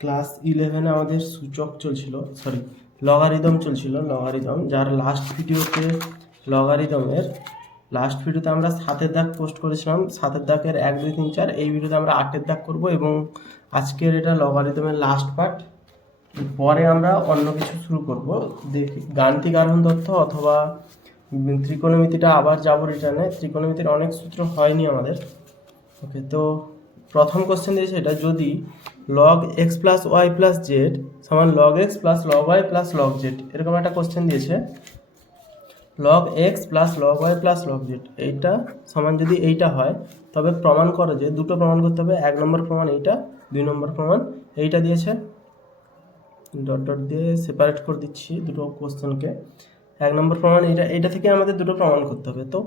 Class 11-এ আমাদের সূচক চলছিল, সরি লগারিদম চলছিল, লগারিদম, যার লাস্ট ভিডিওতে আমরা 7-এর দাগ পোস্ট করেছিলাম। 7-এর দাগের 1, 2, 3, 4, এই ভিডিওতে আমরা 8-এর দাগ করবো এবং আজকের এটা লগারিদমের লাস্ট পার্ট। পরে আমরা অন্য কিছু শুরু করব, দেখি গাণিতিক আরোহণ তথ্য অথবা ত্রিকোণমিতিটা আবার যাব রিটার্নে। ত্রিকোণমিতির অনেক সূত্র হয়নি আমাদের। ওকে, তো প্রথম কোশ্চেন দিয়েছে এটা, যদি log x plus Y plus z সমান log x plus log y plus log z, এরকম একটা কোশ্চেন দিয়েছে। log x plus log y plus log z এইটা সমান যদি এইটা হয়, তবে প্রমাণ করো যে, দুটো প্রমাণ করতে হবে। 1 নম্বর প্রমাণ এইটা, 2 নম্বর প্রমাণ এইটা দিয়েছে। ডট ডট দিয়ে সেপারেট করে দিচ্ছি দুটো কোশ্চেনকে। 1 নম্বর প্রমাণ এইটা থেকে আমাদের দুটো প্রমাণ করতে হবে। তো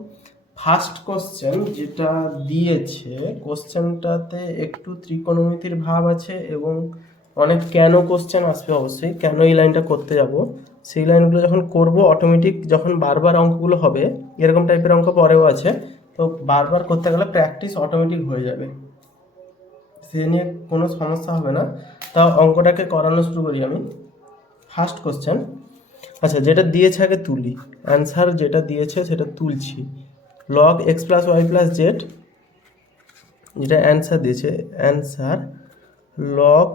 ফার্স্ট কোশ্চেন যেটা দিয়েছে, কোশ্চেনটাতে একটু ত্রিকোণমিতির ভাব আছে এবং অনেক কেন কোশ্চেন আসবে অবশ্যই। কেন এই লাইনটা করতে যাব, সেই লাইনগুলো যখন করব অটোমেটিক, যখন বারবার অঙ্কগুলো হবে, এরকম টাইপের অঙ্ক পরেও আছে, তো বারবার করতে গেলে প্র্যাকটিস অটোমেটিক হয়ে যাবে, সে নিয়ে কোনো সমস্যা হবে না। তাও অঙ্কটাকে করানো শুরু করি আমি। ফার্স্ট কোশ্চেন, আচ্ছা যেটা দিয়েছে আগে তুলি, অ্যান্সার যেটা দিয়েছে সেটা তুলছি। log x plus Y plus z, যেটা অ্যান্সার দিয়েছে, answer log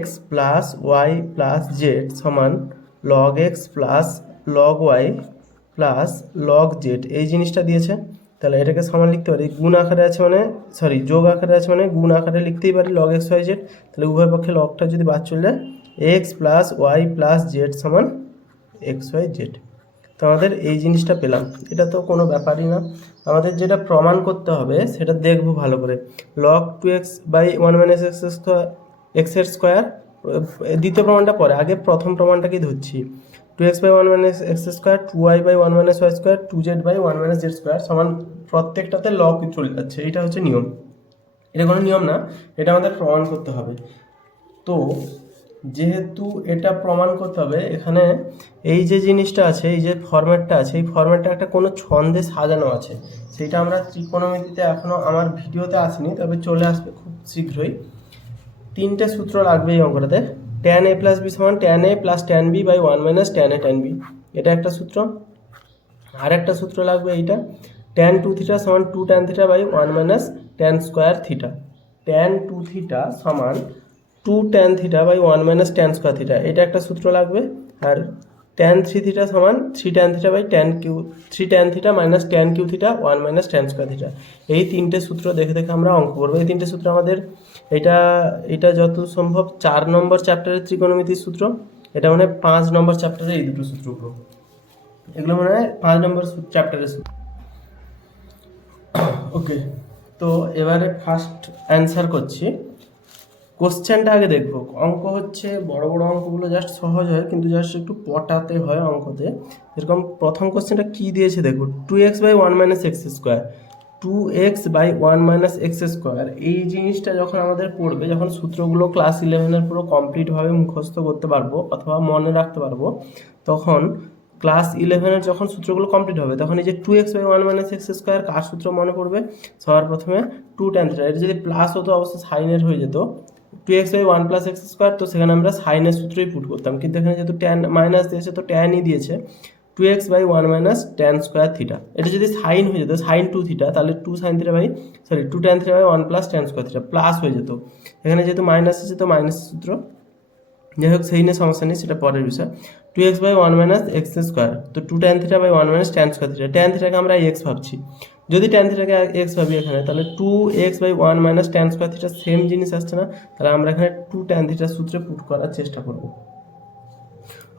x plus Y plus z সমান log x plus log y plus log z, এই জিনিসটা দিয়েছে। তাহলে এটাকে সমান লিখতে পারি, গুণ আকারে আছে মানে, সরি যোগ আকারে আছে মানে গুণ আকারে লিখতেই পারি log x y z। তাহলে উভয় পক্ষে লগটা যদি বাদ চলে যায়, x plus Y plus z সমান এক্স ওয়াই জেড। তো আমাদের এই জিনিসটা পেলাম, এটা তো কোনো ব্যাপারই না। আমাদের যেটা প্রমাণ করতে হবে সেটা দেখবো ভালো করে। log 2x by 1 minus x square, এক্সের স্কোয়ার, দ্বিতীয় প্রমাণটা পরে, আগে প্রথম প্রমাণটাকেই ধরছি। 2x by 1 minus x square, 2y by 1 minus y square, 2z by 1 minus z square সমান, প্রত্যেকটাতে লগ চলে যাচ্ছে, এটা হচ্ছে নিয়ম। এটা কোনো নিয়ম না, এটা আমাদের প্রমাণ করতে হবে। তো যেহেতু এটা প্রমাণ করতে হবে, এখানে এই যে জিনিসটা আছে, এই যে ফরম্যাটটা আছে, এই ফরম্যাটটা একটা কোনো ছন্দে সাজানো আছে, সেটা আমরা ত্রিকোণমিতিতে এখনও আমার ভিডিওতে আসেনি, তবে চলে আসবে খুব শীঘ্রই। 3টে সূত্র লাগবে এই অঙ্কটাতে। tan a প্লাস বি সমান tan a plus tan b by 1 minus tan a tan b, এটা একটা সূত্র। আর একটা সূত্র লাগবে এইটা, tan 2 থিটা সমান 2 tan theta by 1 minus tan square theta. tan 2 theta সমান 2 tan theta by 1 minus tan square theta, এটা একটা সূত্র লাগবে। আর tan 3 থিটা সমান 3 tan theta by 3 tan theta minus tan cube theta 1 minus tan square theta. এই 3টে সূত্র দেখে দেখে আমরা অঙ্ক করবো। এই 3টে সূত্র আমাদের, এটা যত সম্ভব 4 নম্বর চ্যাপ্টারের ত্রিকোণমিতির সূত্র, এটা মানে 5 নম্বর চ্যাপ্টারে এই দুটো সূত্রগুলো, এগুলো মনে হয় 5 নম্বর চ্যাপ্টারের সূত্র। ওকে, তো এবারে ফার্স্ট অ্যান্সার করছি। কোশ্চেনটা আগে দেখবো। অঙ্ক হচ্ছে বড় বড় অঙ্কগুলো জাস্ট সহজ হয়, কিন্তু জাস্ট একটু পটাতে হয় অঙ্কতে। এরকম প্রথম কোশ্চেনটা কি দিয়েছে দেখো, 2x by 1 minus x square, 2x by 1 minus x square. এই জিনিসটা যখন আমাদের পড়বে, যখন সূত্রগুলো ক্লাস 11-এর পুরো কমপ্লিটভাবে মুখস্থ করতে পারবো অথবা মনে রাখতে পারবো, তখন ক্লাস 11-এর যখন সূত্রগুলো কমপ্লিট হবে, তখন এই যে 2x by 1 minus x square কার সূত্র মনে পড়বে? সবার প্রথমে 2 tan থিটা, এটা যদি প্লাস হতো অবশ্যই সাইনের হয়ে যেত। 2x by 1 plus x square, তো সেখানে আমরা সাইনের সূত্রই পুট করতাম, কিন্তু এখানে যেহেতু ট্যান মাইনাস দিয়েছে তো ট্যানই দিয়েছে। 2x by 1 minus tan square theta, এটা যদি সাইন হয়ে যেত, সাইন 2 থিটা, তাহলে 2 sine theta by, sorry 2 tan theta by 1 plus tan square theta, plus হয়ে যেত। এখানে যেহেতু মাইনাস আছে তো মাইনাস সূত্র, যাই হোক সেই নিয়ে সমস্যা নেই, সেটা পরের বিষয়। 2x by 1 minus x square, তো 2 tan theta by 1 minus tan square theta, tan থিটাকে আমরা এক্স ভাবছি, যদি ট্যান থিটাকে এক্স ভাবি এখানে, তাহলে 2x by 1 minus tan square theta same জিনিস আসছে না? তাহলে আমরা এখানে 2 ট্যান থিটার সূত্রে পুট করার চেষ্টা করব।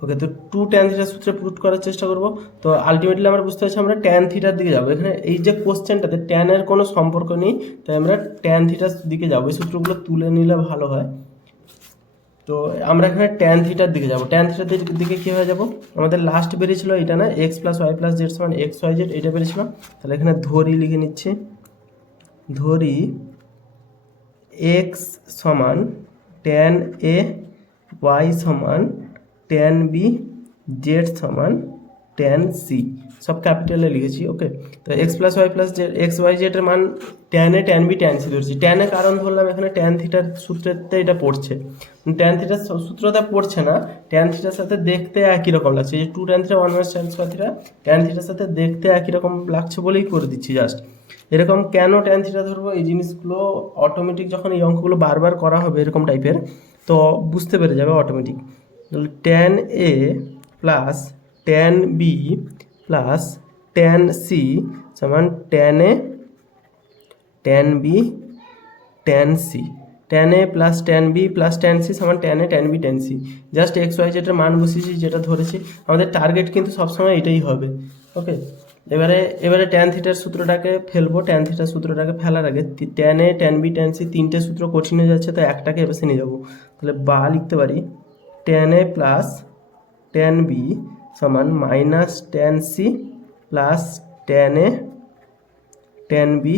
ওকে, তো 2 ট্যান থিটার সূত্রে পুট করার চেষ্টা করব। তো আলটিমেটলি আমরা বুঝতে পারছি আমরা ট্যান থিটার দিকে যাবো। এখানে এই যে কোশ্চেনটাতে ট্যানের কোনো সম্পর্ক নেই, তাই আমরা ট্যান থিটার দিকে যাবো। এই সূত্রগুলো তুলে নিলে ভালো হয়। তো আমরা এখানে ট্যান থিটার দিকে যাবো। ট্যান থিটার দিকে কী হয়ে যাবো, আমাদের লাস্ট বেরিয়েছিল এটা না, x plus Y plus z সমান এক্স ওয়াই জেড, এটা বেরিয়েছিল। তাহলে এখানে ধরি লিখে নিচ্ছি, ধরি এক্স সমান ট্যান এ, ওয়াই সমান ট্যান বি, জেড সমান ট্যান সি সব ক্যাপিটালে লিখেছি। ওকে, তো X plus Y plus Z X Y জেডের মান ট্যান এ ট্যান বি ট্যান সি ধরছি। ট্যানে কারণ ধরলাম এখানে ট্যান থিটার সূত্রেতে এটা পড়ছে, ট্যান থিটার সূত্রটা পড়ছে না, ট্যান থিটার সাথে দেখতে একই রকম লাগছে, যে two tan theta one minus tan square theta tan থিটার সাথে দেখতে একই রকম লাগছে বলেই করে দিচ্ছি জাস্ট। এরকম কেন ট্যান থিটা ধরবো, এই জিনিসগুলো অটোমেটিক যখন এই অঙ্কগুলো বারবার করা হবে এরকম টাইপের, তো বুঝতে পেরে যাবে অটোমেটিক। ট্যান এ plus tan B plus tan C সমান ট্যান এ tan B tan C, tan এ plus tan B plus tan C সমান ট্যান এ tan B tan C. Just X Y জেডের মান বসিয়েছি, যেটা ধরেছি। আমাদের টার্গেট কিন্তু সবসময় এটাই হবে। ওকে, এবারে ট্যান থিটার সূত্রটাকে ফেলবো। ট্যান থিটার সূত্রটাকে ফেলার আগে ট্যান এ ট্যান বি ট্যান সি তিনটে সূত্র কঠিন হয়ে যাচ্ছে, তো একটাকে এবার নিয়ে যাবো। তাহলে বা লিখতে পারি ট্যান এ প্লাস ট্যান বি সমান minus tan C plus tan এ tan B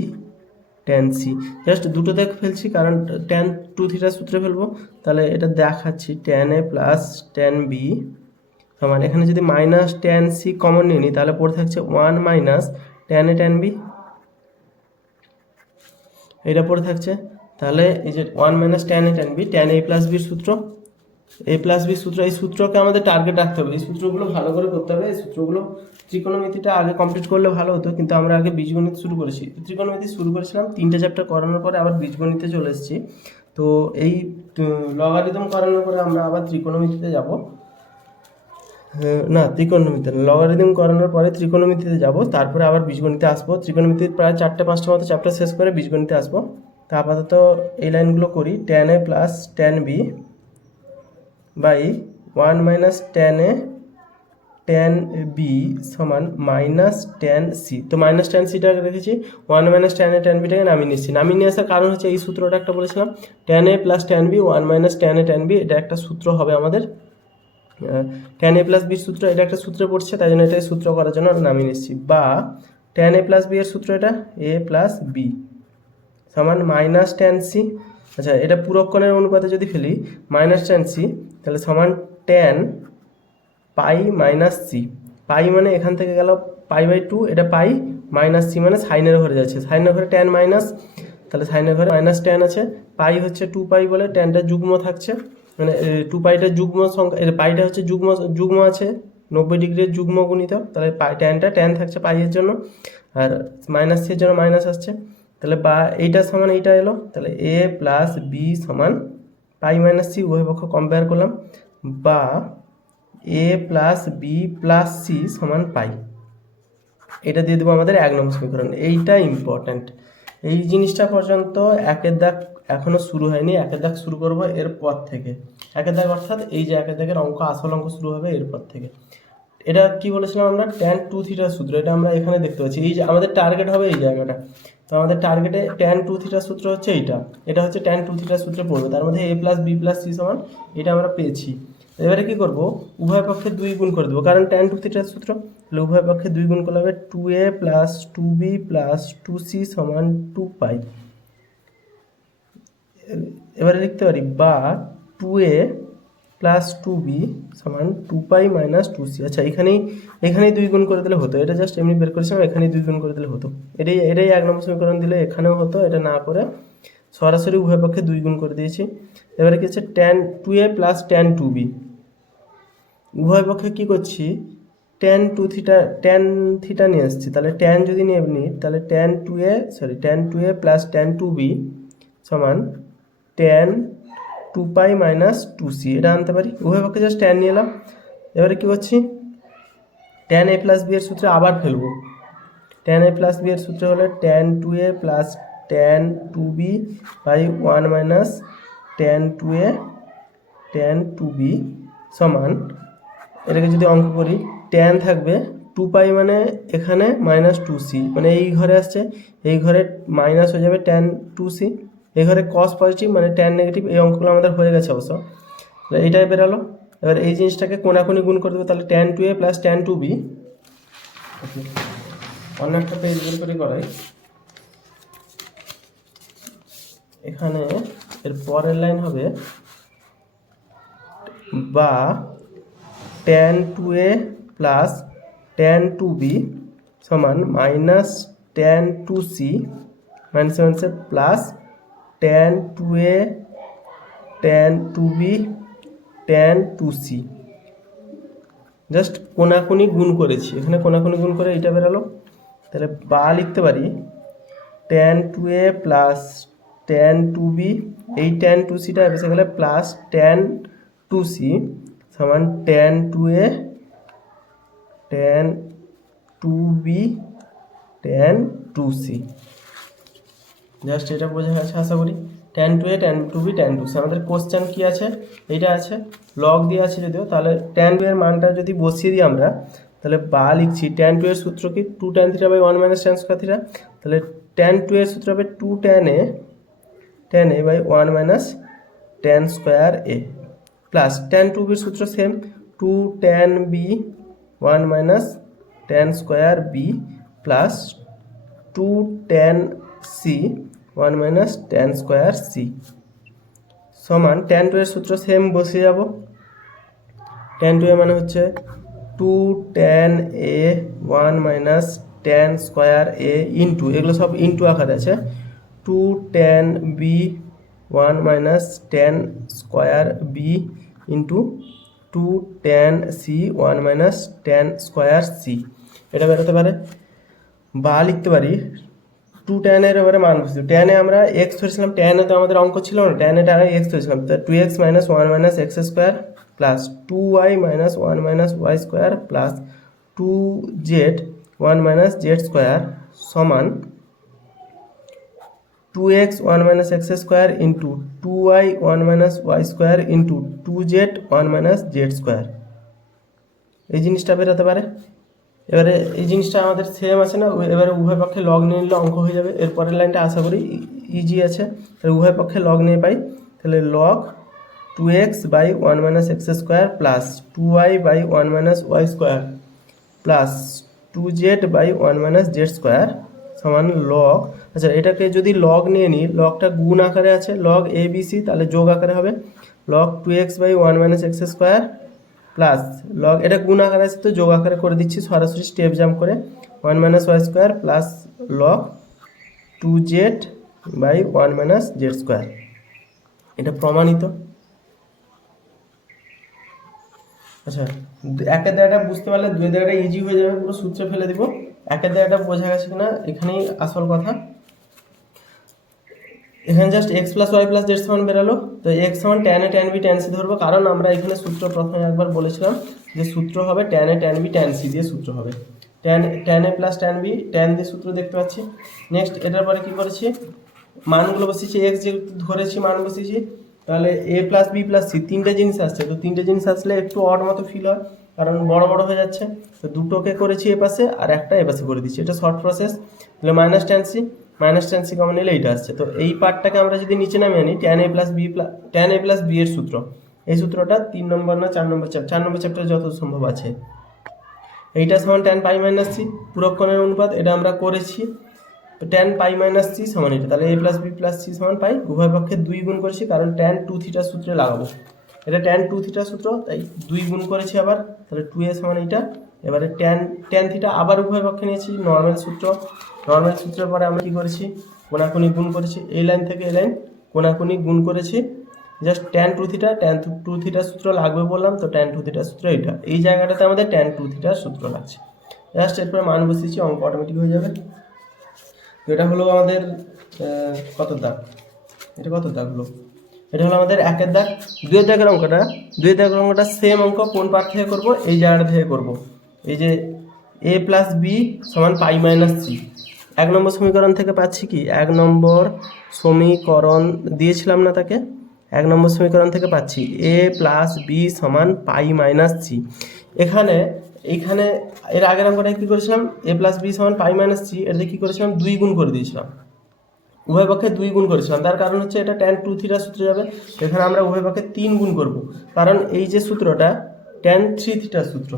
tan C. Just দুটো দেখ ফেলছি কারণ ট্যান টু থিটার সূত্রে ফেলবো। তাহলে এটা দেখাচ্ছি ট্যান এ প্লাস ট্যান বি সমান, এখানে যদি মাইনাস ট্যান সি কমন নিয়ে নিই তাহলে পড়ে থাকছে ওয়ান মাইনাস ট্যান এ ট্যান বি, এটা পড়ে থাকছে। তাহলে এই যে ওয়ান মাইনাস ট্যান এ ট্যান বি, ট্যান এ প্লাস বির সূত্র, এ প্লাস বি সূত্র, এই সূত্রকে আমাদের টার্গেট রাখতে হবে। এই সূত্রগুলো ভালো করে করতে হবে। এই সূত্রগুলো ত্রিকোণমিতিটা আগে কমপ্লিট করলে ভালো হতো, কিন্তু আমরা আগে বীজগণিত শুরু করেছি। ত্রিকোণমিতি শুরু করেছিলাম, 3টে চ্যাপ্টার করানোর পরে আবার বীজগণিতে চলে এসেছি। তো এই লগারিদম করানোর পরে আমরা আবার ত্রিকোণমিতিতে যাব, না ত্রিকোণমিতি না, লগারিদম করানোর পরে ত্রিকোণমিতিতে যাব, তারপরে আবার বীজগণিতে আসবো। ত্রিকোণমিতির প্রায় 4-5টা মতো চ্যাপ্টার শেষ করে বীজগণিতে আসবো। তা আপাতত এই লাইনগুলো করি। Tan A plus tan B by one minus tan A tan B সমান মাইনাস ট্যান সি। তো মাইনাস ট্যান সিটাকে রেখেছি, ওয়ান মাইনাস ট্যান এ ট্যান বিটাকে নামিয়ে নিচ্ছি। নামিয়ে নিয়ে আসার কারণ হচ্ছে এই সূত্রটা একটা বলেছিলাম, ট্যান এ plus tan b one minus tan এ ট্যান বি, এটা একটা সূত্র হবে আমাদের। ট্যান এ প্লাস বির সূত্র, এটা একটা সূত্রে পড়ছে, তাই জন্য এটাকে সূত্র করার জন্য নামিয়ে নিচ্ছি। বা ট্যান এ প্লাস বি এর সূত্র এটা এ প্লাস বি সমান মাইনাস ট্যান সি। আচ্ছা, এটা পুরক্ষণের অনুপাতে যদি ফেলি মাইনাস ট্যান সি, তাহলে সমান ট্যান পাই মাইনাস সি। পাই মানে এখান থেকে গেল পাই বাই টু, এটা পাই মাইনাস সি মানে সাইনের ঘরে যাচ্ছে, সাইনের ঘরে ট্যান মাইনাস, তাহলে সাইনের ঘরে মাইনাস ট্যান আছে। পাই হচ্ছে টু পাই বলে ট্যানটা যুগ্ম থাকছে, মানে টু পাইটা যুগ্ম সংখ্যা, পাইটা হচ্ছে যুগ্ম আছে 90 ডিগ্রির যুগ্ম গুণিতক, তাহলে ট্যান থাকছে পাইয়ের জন্য, আর মাইনাস সির জন্য মাইনাস আসছে। তাহলে বা এইটা সমান এইটা এলো, তাহলে এ প্লাস বি সমান পাই মাইনাস সি, উভয় পক্ষ কম্পেয়ার করলাম, বা এ প্লাস বি প্লাস সি সমান পাই। এটা দিয়ে দেবো আমাদের 1 নম্বর সমীকরণ। এইটা ইম্পর্ট্যান্ট, এই জিনিসটা পর্যন্ত একের দাগ এখনো শুরু হয়নি, একের দাগ শুরু করবো এরপর থেকে। একের দাগ অর্থাৎ এই যে একের দাগের অঙ্ক, আসল অঙ্ক শুরু হবে এরপর থেকে। এটা কি বলেছিলাম আমরা, ট্যান টু থিটার সূত্র, এটা আমরা এখানে দেখতে পাচ্ছি। এই যে আমাদের টার্গেট হবে এই জায়গাটা, তো আমাদের টার্গেটে ট্যান টু থিটার সূত্র হচ্ছে এইটা, এটা হচ্ছে ট্যান টু থিটার সূত্রে পড়বে। তার মধ্যে এ প্লাস বি প্লাস সি সমান, এটা আমরা পেয়েছি। এবারে কি করব, উভয় পক্ষে 2 গুণ করে দেবো, কারণ ট্যান টু থিটার সূত্র, তাহলে উভয় পক্ষে 2 গুণ করলে হবে 2a plus 2b plus 2c সমান 2 পাই। এবারে লিখতে পারি বা 2a প্লাস 2b সমান 2 পাই মাইনাস 2c। আচ্ছা, এখানেই 2 গুণ করে দিলে হতো, এটা জাস্ট এমনি বের করেছিলাম, এখানেই 2 গুণ করে দিলে হতো। এটাই 1 নম্বর সমীকরণ দিলে এখানেও হতো, এটা না করে সরাসরি উভয় পক্ষে 2 গুণ করে দিয়েছি। এবারে কি হচ্ছে tan 2a plus tan 2b, উভয় পক্ষে কী করছি ট্যান থিটা নিয়ে আসছি। তাহলে ট্যান যদি নিয়ে নিই তাহলে tan 2a plus tan 2b সমান ট্যান 2 পাই মাইনাস 2c, এটা আনতে পারি। উভয় পক্ষে জাস্ট ট্যান নিয়ে এলাম। এবারে কী করছি, ট্যান এ প্লাস বি এর সূত্রে আবার ফেলবো। ট্যান এ প্লাস বি এর সূত্র হলে tan 2a plus tan 2b by 1 minus tan 2a tan 2b সমান, এটাকে যদি অঙ্ক করি ট্যান থাকবে 2 পাই মানে এখানে মাইনাস 2c, মানে এই ঘরে আসছে, এই ঘরে মাইনাস হয়ে যাবে ট্যান 2c, এই ঘরে কস পজিটিভ মানে ট্যান নেগেটিভ। এই অঙ্কগুলো আমাদের হয়ে গেছে অবশ্য, এইটাই বেরালো। এবার এই জিনিসটাকে কোনাকুনি গুণ করে দেবো, তাহলে tan 2a plus tan 2b। অন্য একটা পেজ বের করে করাই, এখানে এর পরের লাইন হবে বা tan 2a plus tan 2b সমান minus tan two C minus মাইনাসে plus tan two A tan two B tan two C. Just কোনাকুনি গুণ করেছি, এখানে কোনাকুনি গুণ করে এটা বেরালো। তাহলে বা লিখতে পারি tan two A plus tan two B, এই ট্যান টু সিটা এসে গেলে প্লাস ট্যান টু সি সমান tan two A tan two B tan two C. Just এটা বোঝা গেছে আশা করি। Tan two A tan two B tan two C. আমাদের কোশ্চেন কী আছে, এইটা আছে, লগ দিয়ে আছে যদিও। তাহলে ট্যান টু এর মানটা যদি বসিয়ে দিই আমরা, তাহলে বা লিখছি ট্যান টু এর সূত্র কি 2 tan theta by 1 minus tan square theta. তাহলে ট্যান টু এর সূত্র হবে 2 tan a by 1 minus tan square a plus tan two বির সূত্র same 2 tan b 1 minus tan square b plus 2 tan c 1 minus tan square c সমান tan two এর সূত্র same বসিয়ে যাব। ট্যান টু এ মানে হচ্ছে 2 tan a 1 minus tan square a into, এগুলো সব ইন্টু আকারে আছে, 2 tan b 1 minus tan square b into 2 tan c 1 minus tan square c. এটা বেরোতে পারে। বা লিখতে পারি 2 tan এর এবারে মান বসিয়ে, ট্যানে আমরা এক্স ধরেছিলাম, ট্যানে তো আমাদের অঙ্ক ছিল না, ট্যানে আগে এক্স ধরেছিলাম, তো 2x minus 1 minus x square plus 2y minus 1 minus y square plus 2z 1 minus z square সমান 2x 1 minus x square into 2y 1 minus y square into 2z 1 minus z square. এই জিনিসটা বেরোতে পারে। এবারে এই জিনিসটা আমাদের সেম আছে না, এবারে উভয় পক্ষে লগ নিয়ে নিলে অঙ্ক হয়ে যাবে। এরপরের লাইনটা আশা করি ইজি আছে। তাহলে উভয় পক্ষে লগ নিয়ে পাই, তাহলে log 2x by 1 minus x square plus 2y by 1 minus y square plus 2z by 1 minus z square সমান লগ, আচ্ছা এটাকে যদি লগ নিয়ে নিই, লগটা গুণ আকারে আছে, লগ এ বি সি, তাহলে যোগ আকারে হবে log 2x by 1 minus x square plus log, এটা গুণ আকারে আছে তো যোগ আকারে করে দিচ্ছি সরাসরি স্টেপ জাম্প করে, 1 minus y square plus log 2z by 1 minus z square. এটা প্রমাণিত। আচ্ছা একের জায়গাটা বুঝতে পারলে দুই জায়গাটা ইজি হয়ে যাবে, পুরো সূত্রে ফেলে দিব। একের জায়গাটা বোঝা গেছে কিনা এখানেই আসল কথা। এখানে just x plus Y plus z সমান বেরালো, তো এক্স সমান ট্যান এ ট্যান বি ট্যান সি ধরবো, কারণ আমরা এখানে সূত্র প্রথমে একবার বলেছিলাম যে সূত্র হবে ট্যান এ ট্যান বি ট্যান সি দিয়ে সূত্র হবে, ট্যান এ প্লাস ট্যান বি ট্যান দিয়ে সূত্র দেখতে পাচ্ছি। নেক্সট এটার পরে কী করেছি, মানগুলো বসিয়েছি, এক্স যে ধরেছি মান বসিয়েছি, তাহলে এ প্লাস বি প্লাস সি তিনটে জিনিস আসছে, তো তিনটে জিনিস আসলে একটু অড মতো ফিল হয় কারণ বড় বড় হয়ে যাচ্ছে, তো দুটোকে করেছি এ পাশে আর একটা এ পাশে করে দিচ্ছি, এটা শর্ট প্রসেস। তাহলে মাইনাস ট্যান সি কমন নিলে এইটা আসছে। তো এই পার্টটাকে আমরা যদি নিচে নামিয়ে আনি, ট্যান এ প্লাস বি এর সূত্র, এই সূত্রটা 3 নম্বর না 4 নম্বর চ্যাপ্টারে যত সম্ভব আছে। এইটা সমান ট্যান পাই মাইনাস সি, পুরক্ষণের অনুপাত, এটা আমরা করেছি। ট্যান পাই মাইনাস সি সমান এটা, তাহলে এ প্লাস বি প্লাস সি সমান পাই, উভয় পক্ষে 2 গুণ করেছি কারণ ট্যান 2 থিটার সূত্রে লাগাবো, এটা ট্যান 2 থিটার সূত্র তাই 2 গুণ করেছি আবার, তাহলে 2a সমান এটা। এবারে ট্যান থিটা আবার উভয় পক্ষে নিয়েছি নর্মাল সূত্রের পরে আমরা কী করেছি, কোনাকুনি গুণ করেছি, এই লাইন থেকে এই লাইন কোনাকুনি গুণ করেছি, জাস্ট ট্যান 2 থিটার সূত্র লাগবে বললাম, তো ট্যান 2 থিটার সূত্র এইটা, এই জায়গাটাতে আমাদের ট্যান 2 থিটার সূত্র লাগছে। জাস্ট এরপরে মান বসিয়েছি, অঙ্ক অটোমেটিক হয়ে যাবে। তো এটা হলো আমাদের কত দাগ, এটা কত দাগ হলো, এটা হলো আমাদের একের দাগ। দুয়ের দাগের অঙ্কটা সেম অঙ্ক, কোন পার্ট থেকে করবো, এই জায়গাটা থেকে করবো। এই যে এ প্লাস বি সমান পাই মাইনাস সি, 1 নম্বর সমীকরণ থেকে পাচ্ছি কি, 1 নম্বর সমীকরণ দিয়েছিলাম না তাকে, 1 নম্বর সমীকরণ থেকে পাচ্ছি এ প্লাস বি সমান পাই মাইনাস সি। এখানে এর আগের অঙ্কটায় কী করেছিলাম, এ প্লাস বি সমান পাই মাইনাস সি, এটাতে কী করেছিলাম 2 গুণ করে দিয়েছিলাম, উভয় পক্ষে 2 গুণ করেছিলাম, তার কারণ হচ্ছে এটা ট্যান 2 থিটার সূত্রে যাবে, এখানে আমরা উভয় পক্ষে 3 গুণ করব, কারণ এই যে সূত্রটা ট্যান 3 থিটার সূত্র,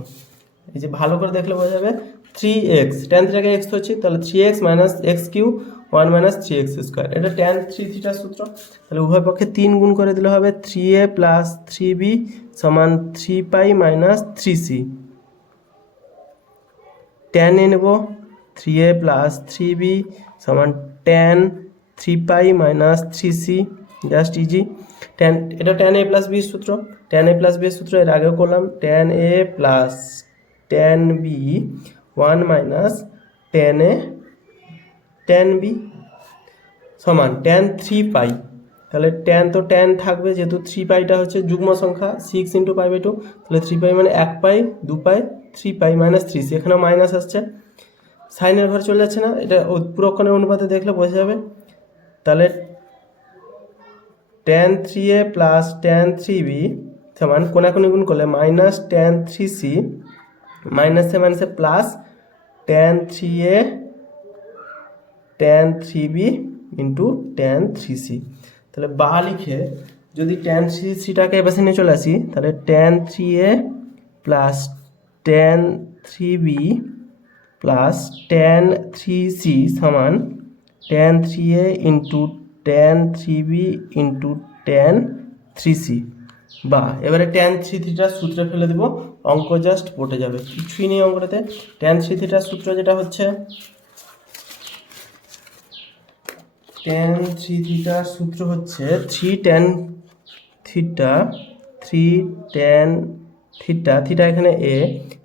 এই যে ভালো করে দেখলে বোঝা যাবে 3x, ট্যান থিটাকে এক্স হচ্ছে, তাহলে 3x minus x cube 1 minus 3x square, এটা ট্যান 3 থিটার সূত্র। তাহলে উভয় পক্ষে 3 গুণ করে দিলে হবে 3a প্লাস 3b সমান 3 পাই মাইনাস 3c। ট্যান এ নেব 3a প্লাস 3b সমান tan 3 পাই মাইনাস 3c, জাস্ট ইজি। এটা tan a প্লাস বি সূত্র, tan a প্লাস বি সূত্র এর আগেও করলাম, tan a plus tan b 1 minus tan a tan b সমান tan 3 পাই। তাহলে tan তো tan থাকবে, যেহেতু 3 পাইটা হচ্ছে যুগ্ম সংখ্যা 6 ইন্টু পাই বাই 2, তাহলে 3 পাই মানে 1 পাই 2 পাই 3 পাই মাইনাস 3c, এখানেও মাইনাস আসছে, সাইনের ঘর চলে যাচ্ছে না, এটা পুরক্ষণের অনুপাতে দেখলে বোঝা যাবে। তাহলে tan 3a plus tan 3b সমান কোনাকুনি গুণ করলে মাইনাস tan 3c মাইনাসে মাইনাসে plus tan 3a tan 3b into tan 3c। তাহলে বা লিখে যদি tan 3cটাকে এবার নিয়ে চলে আসি, তাহলে tan 3a plus tan 3b plus tan 3c সমান tan 3a into tan 3b into tan 3c। বা এবারে tan 3 থিটার সূত্রে ফেলে দেবো, অঙ্ক জাস্ট পটে যাবে, কিছুই নেই অঙ্কটাতে। tan 3 থিটার সূত্র যেটা হচ্ছে, tan 3 থিটার সূত্র হচ্ছে 3 tan theta, 3 tan theta, theta এখানে a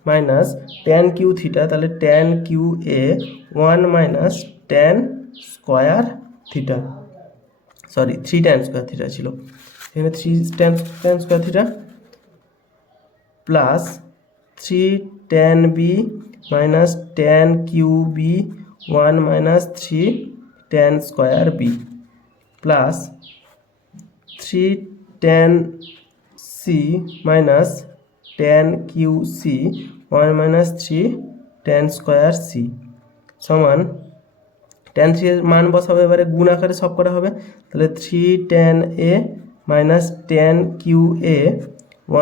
minus tan cube theta, তাহলে tan cube a 1 minus tan square theta, sorry 3 tan square theta ছিল, এখানে 3 tan square theta plus 3 tan b minus tan cube b 1 minus 3 tan square b plus 3 tan c minus tan cube c 1 minus 3 tan square c সমান tan 3 এর মান বসাবে, এবারে গুণ আকারে সব করা হবে, তাহলে 3 tan a minus tan cube a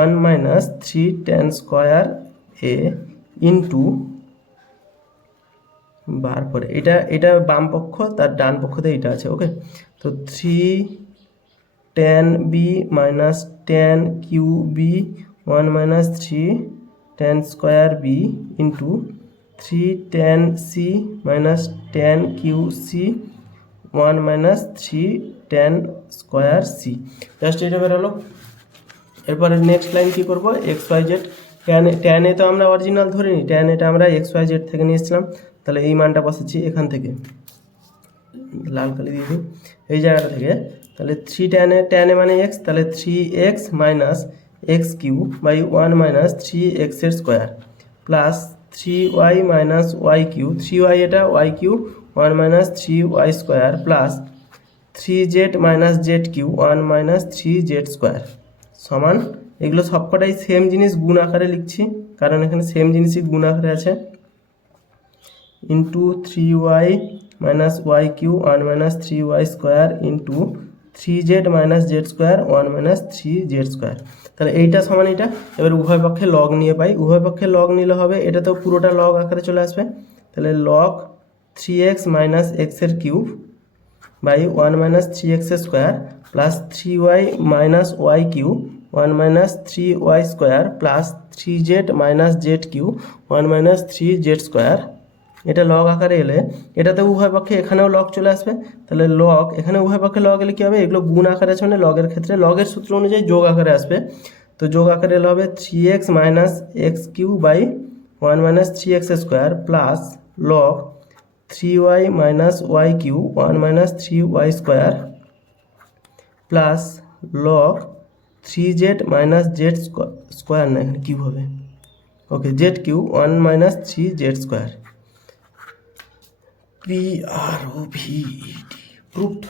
1 minus 3 tan square a into, বার পরে এটা বাম পক্ষ, তার ডান পক্ষতে এটা আছে, ওকে। তো 3 tan b minus tan cube b 1 minus 3 tan square b into 3 tan c minus tan cube c 1 minus 3 tan square c, just এটা বেরোলো। এরপরে নেক্সট লাইন কী করবো, x y z, tan a তো আমরা অরিজিনাল ধরিনি, tan এটা আমরা x y Z থেকে নিয়েছিলাম, তাহলে এই মানটা বসাচ্ছি এখান থেকে, লাল কালি দিয়ে দিই এই জায়গাটা থেকে, তাহলে 3 tan এ মানে এক্স, তাহলে 3x minus x cube by 1 minus 3x এর square plus 3y minus y cube, 3y এটা y cube 1 minus 3y square plus 3z minus z cube 1 minus 3z square সমান, এগুলো সবকটাই সেম জিনিস গুণ আকারে লিখছি, কারণ এখানে সেম জিনিসই গুণ আকারে আছে, into 3y minus y cube 1 minus 3y square into 3z minus z square 1 minus 3z square. তাহলে এইটা সমান এইটা, এবার উভয় পক্ষে লগ নিয়ে পাই, উভয় পক্ষে লগ নিলে হবে, এটা তো পুরোটা লগ আকারে চলে আসবে, তাহলে লগ 3x মাইনাস এক্সের cube by 1 minus 3x square plus 3y minus y cube 1 minus 3y square plus 3z minus z cube 1 minus 3z square. এটা লগ আকারে এলে এটাতে উভয় পক্ষে এখানেও লগ চলে আসবে, তাহলে লগ এখানে উভয় পক্ষে লগ এলে কী হবে, এগুলো গুণ আকারে আছে মানে লগের ক্ষেত্রে লগের সূত্র অনুযায়ী যোগ আকারে আসবে, তো যোগ আকারে এলে হবে 3x minus x cube by 1 minus 3x square plus log 3y minus y cube 1 minus 3y square plus log 3z minus z square, না এখানে কিউ হবে, ওকে Z cube 1 minus 3z square, PROVED proofed.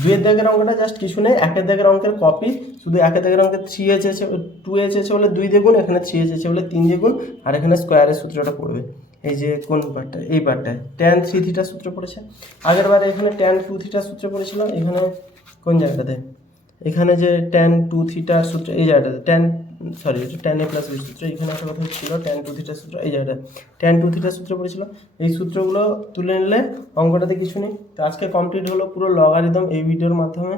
দুয়ের দাগের অঙ্কটা just কিছু নেই, একের দাগের অঙ্কের কপি, শুধু একের দাগের অঙ্কের 3h আছে 2h আছে বলে 2 দ্বিগুণ, এখানে 3h আছে বলে 3 দ্বিগুণ, আর এখানে স্কোয়ারের সূত্রটা পড়বে, এই যে কোন পার্টটা, এই পার্টটায় tan 3 থিটার সূত্র পড়েছে, আগের বারে এখানে tan 2 থিটার সূত্র পড়েছিল, এখানে কোন জায়গাটাতে, এখানে যে tan 2 থিটার সূত্র এই জায়গাটাতে tan a প্লাস বি সূত্র, এখানে একটা কথা ছিল tan 2 থিটার সূত্র, এই জায়গাটা tan 2 থিটার সূত্র পড়েছিল, এই সূত্রগুলো তুলে নিলে অঙ্কটাতে কিছু নেই। তো আজকে কমপ্লিট হলো পুরো লগারিদম এই ভিডিওর মাধ্যমে।